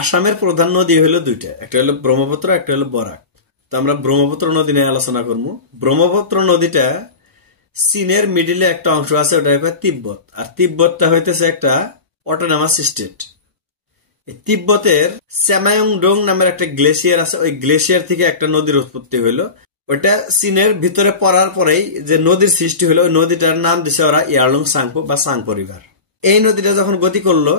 আসামের প্রধান নদী হলো দুইটা, একটা হলো ব্রহ্মপুত্র, একটা হলো বরাক। তো আমরা ব্রহ্মপুত্র নদী নিয়ে আলোচনা করবো। ব্রহ্মপুত্র নদীটা চীনের মিডিলে একটা অংশ আছে, ওটা হচ্ছে তিব্বত। আর তিব্বতটা হইতেছে একটা অটোনমাস স্টেট। তিব্বতের চ্যামায়ংডং নামের একটা গ্লেসিয়ার আছে, ওই গ্লেসিয়ার থেকে একটা নদীর উৎপত্তি হইলো। ওইটা চীনের ভিতরে পড়ার পরেই যে নদীর সৃষ্টি হলো, ওই নদীটার নাম দিছে ওরা ইয়ারলং সাংপো বা সাংপো রিভার। এই নদীটা যখন গতি করলো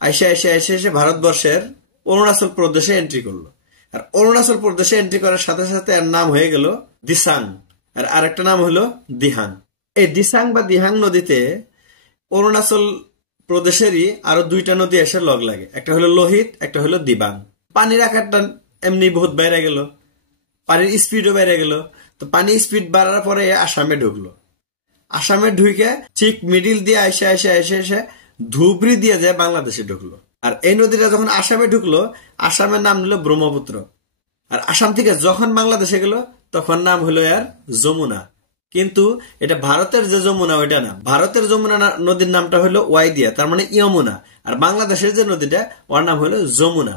এসে ভারতবর্ষের অরুণাচল প্রদেশে এন্ট্রি করলো। আর অরুণাচল প্রদেশে এন্ট্রি করার সাথে সাথে এর নাম হয়ে গেল দিসাং, আর আরেকটা নাম হলো দিহাং। এই দিসাং বা দিহাং নদীতে অরুণাচল প্রদেশেরই আরো দুইটা নদী এসে লগ লাগে, একটা হলো লোহিত, একটা হলো দিবাং। পানির আকারটা এমনি বহুত বাইরে গেল, পানির স্পিডও বেড়ে গেল। তো পানির স্পিড বাড়ার পরে আসামে ঢুকলো। আসামে ঢুকে ঠিক মিডিল দিয়ে এসে ধুবড়ি দিয়ে যায় বাংলাদেশে ঢুকলো। আর এই নদীটা যখন আসামে ঢুকলো, আসামের নাম নিল ব্রহ্মপুত্র। আর আসাম থেকে যখন বাংলাদেশে গেল তখন নাম হলো এর যমুনা। কিন্তু এটা ভারতের যে যমুনা ওইটা না, ভারতের যমুনা নদীর নামটা হলো ওয়াইদিয়া, তার মানে ইয়মুনা। আর বাংলাদেশের যে নদীটা ওর নাম হলো যমুনা।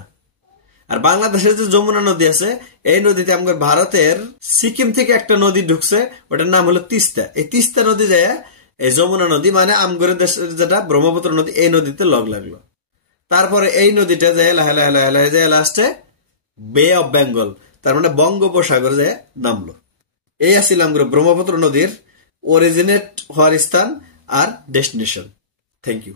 আর বাংলাদেশের যে যমুনা নদী আছে, এই নদীতে আমাদের ভারতের সিকিম থেকে একটা নদী ঢুকছে, ওটার নাম হলো তিস্তা। এই তিস্তা নদী যায় এই যমুনা নদী মানে আমগরের দেশের যেটা ব্রহ্মপুত্র নদী, এই নদীতে লগ লাগলো। তারপরে এই নদীটা যায় লাহে লাহে লাহে লাহে যায় লাস্টে বে অফ বেঙ্গল, তার মানে বঙ্গোপসাগর যায় নামলো। এই আসছিল আমগর ব্রহ্মপুত্র নদীর অরিজিনেট হওয়ার স্থান আর ডেস্টিনেশন। Thank you.